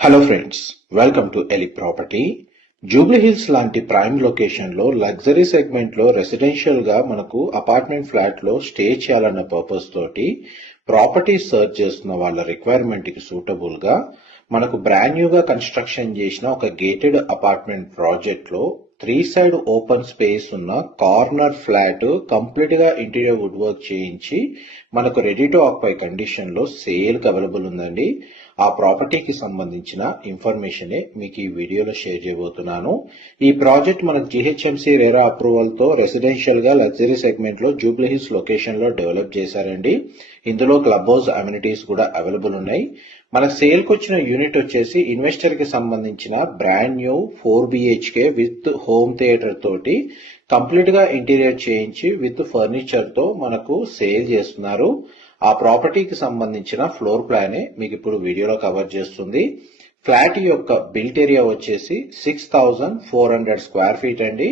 Hello friends, welcome to Eli property. Jubilee Hills లాంటి prime location లో luxury segment లో residential గా మనకు అపార్ట్మెంట్ ఫ్లాట్ లో స్టే చేయాలన్న పర్పస్ తోటి ప్రాపర్టీ సర్చ్ చేస్తున్న వాళ్ళ రిక్వైర్మెంట్ కి సూటబుల్ గా మనకు బ్రాండ్ న్యూ గా కన్స్ట్రక్షన్ చేసిన ఒక గేటెడ్ అపార్ట్మెంట్ ప్రాజెక్ట్ లో 3 సైడ్ ఓపెన్ స్పేస్ ఉన్న కార్నర్ ఫ్లాట్ కంప్లీట్ గా ఇంటీరియర్ వుడ్ వర్క్ చేయించి మనకు రెడీ టు ఆక్యుపై కండిషన్ లో సేల్ కి అవైలబుల్ ఉందండి. ఆ ప్రాపర్టీకి సంబంధించిన ఇన్ఫర్మేషన్ మీకు ఈ వీడియోలో షేర్ చేయబోతున్నాను. ఈ ప్రాజెక్ట్ మనకు జిహెచ్ఎంసీ రెరా అప్రూవల్ తో రెసిడెన్షియల్ గా లగ్జరీ సెగ్మెంట్ లో జూబ్లీ హిల్స్ లొకేషన్ లో డెవలప్ చేశారండి. ఇందులో క్లబ్ హౌస్ అమ్యూనిటీస్ కూడా అవైలబుల్ ఉన్నాయి. మనకు సేల్ కు వచ్చిన యూనిట్ వచ్చేసి ఇన్వెస్టర్ కి సంబంధించిన brand new 4 BHK with home theatre తోటి కంప్లీట్ గా ఇంటీరియర్ చేయించి విత్ ఫర్నిచర్ తో మనకు సేల్ చేస్తున్నారు. ఆ ప్రాపర్టీకి సంబంధించిన ఫ్లోర్ ప్లానే మీకు ఇప్పుడు వీడియోలో కవర్ చేస్తుంది. ఫ్లాట్ యొక్క బిల్ట్ ఏరియా వచ్చేసి 6400 స్క్వేర్ ఫీట్ అండి.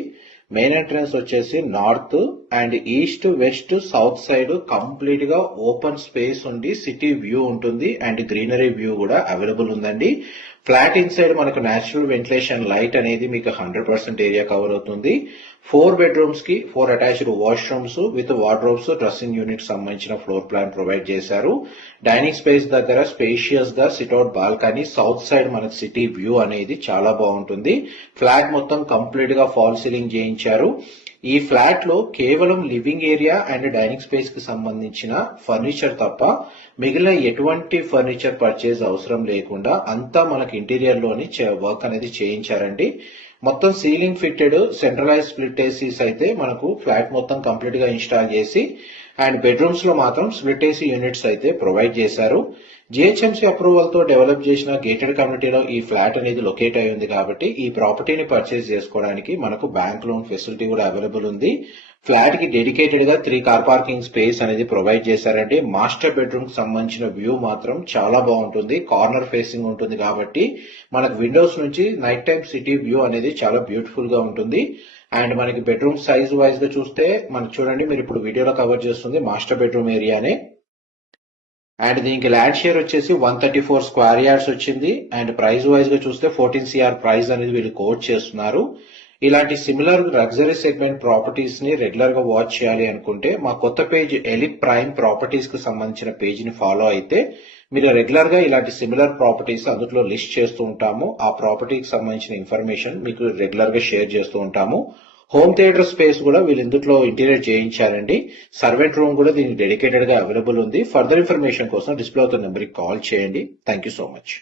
మెయిన్ ఎంట్రన్స్ వచ్చేసి north and east west south side complete గా ఓపెన్ స్పేస్ ఉండి సిటీ వ్యూ ఉంటుంది అండ్ గ్రీనరీ వ్యూ కూడా అవైలబుల్ ఉందండి. ఫ్లాట్ ఇన్సైడ్ మనకు నేచురల్ వెంటిలేషన్ లైట్ అనేది మీకు 100% ఏరియా కవర్ అవుతుంది. 4 బెడ్రూమ్స్ కి 4 attached washrooms with wardrobes dressing unit సంబంధించిన ఫ్లోర్ ప్లాన్ ప్రొవైడ్ చేశారు. డైనింగ్ స్పేస్ దగ్గర స్పేషియస్ గా సిట్అవుట్ బాల్కనీ, సౌత్ సైడ్ మనకు సిటీ వ్యూ అనేది చాలా బాగుంటుంది. ఫ్లాట్ మొత్తం కంప్లీట్ గా ఫాల్ సీలింగ్ చేయించారు. ఈ ఫ్లాట్ లో కేవలం living area and dining space కి సంబంధించిన ఫర్నిచర్ తప్ప మిగిలిన ఎటువంటి ఫర్నిచర్ పర్చేజ్ అవసరం లేకుండా అంతా మనకి ఇంటీరియర్ లోని వర్క్ అనేది చేయించారండి. మొత్తం ceiling fitted centralise split ACs అయితే మనకు ఫ్లాట్ మొత్తం కంప్లీట్ గా ఇన్స్టాల్ చేసి అండ్ బెడ్రూమ్స్ లో మాత్రం స్ప్లిట్ ఏసీ యూనిట్స్ అయితే ప్రొవైడ్ చేశారు. జిహెచ్ఎంసీ అప్రూవల్ తో డెవలప్ చేసిన గేటెడ్ కమ్యూనిటీలో ఈ ఫ్లాట్ అనేది లొకేట్ అయి ఉంది కాబట్టి ఈ ప్రాపర్టీని పర్చేస్ చేసుకోవడానికి మనకు బ్యాంక్ లోన్ ఫెసిలిటీ కూడా అవైలబుల్ ఉంది. ఫ్లాట్ కి డెడికేటెడ్ గా 3 కార్ పార్కింగ్ స్పేస్ అనేది ప్రొవైడ్ చేశారండి. మాస్టర్ బెడ్రూమ్ కి సంబంధించిన వ్యూ మాత్రం చాలా బాగుంటుంది. కార్నర్ ఫేసింగ్ ఉంటుంది కాబట్టి మనకు విండోస్ నుంచి నైట్ టైం సిటీ వ్యూ అనేది చాలా బ్యూటిఫుల్ గా ఉంటుంది. అండ్ మనకి బెడ్రూమ్ సైజ్ వైజ్ గా చూస్తే మనకు చూడండి, మీరు ఇప్పుడు వీడియోలో కవర్ చేస్తుంది మాస్టర్ బెడ్రూమ్ ఏరియానే. అండ్ దీనికి ల్యాండ్ షేర్ వచ్చేసి 134 స్క్వేర్ యార్డ్స్ వచ్చింది. అండ్ ప్రైస్ వైజ్ గా చూస్తే 14 CR ప్రైస్ అనేది వీళ్ళు కోట్ చేస్తున్నారు. ఇలాంటి సిమిలర్ లగ్జరీ సెగ్మెంట్ ప్రాపర్టీస్ ని రెగ్యులర్ గా వాచ్ చేయాలి అనుకుంటే మా కొత్త పేజ్ ఎలి ప్రైమ్ ప్రాపర్టీస్ కి సంబంధించిన పేజ్ ని ఫాలో అయితే మీరు రెగ్యులర్ గా ఇలాంటి సిమిలర్ ప్రాపర్టీస్ అందులో లిస్ట్ చేస్తూ ఉంటాము. ఆ ప్రాపర్టీకి సంబంధించిన ఇన్ఫర్మేషన్ మీకు రెగ్యులర్ గా షేర్ చేస్తూ ఉంటాము. హోమ్ థియేటర్ స్పేస్ కూడా వీళ్ళు ఇందులో ఇంటీరియర్ చేయించారండి. సర్వెంట్ రూమ్ కూడా దీనికి డెడికేటెడ్ గా అవైలబుల్ ఉంది. ఫర్దర్ ఇన్ఫర్మేషన్ కోసం డిస్ప్లే అవుతున్న నెంబర్ కి కాల్ చేయండి. Thank you so much.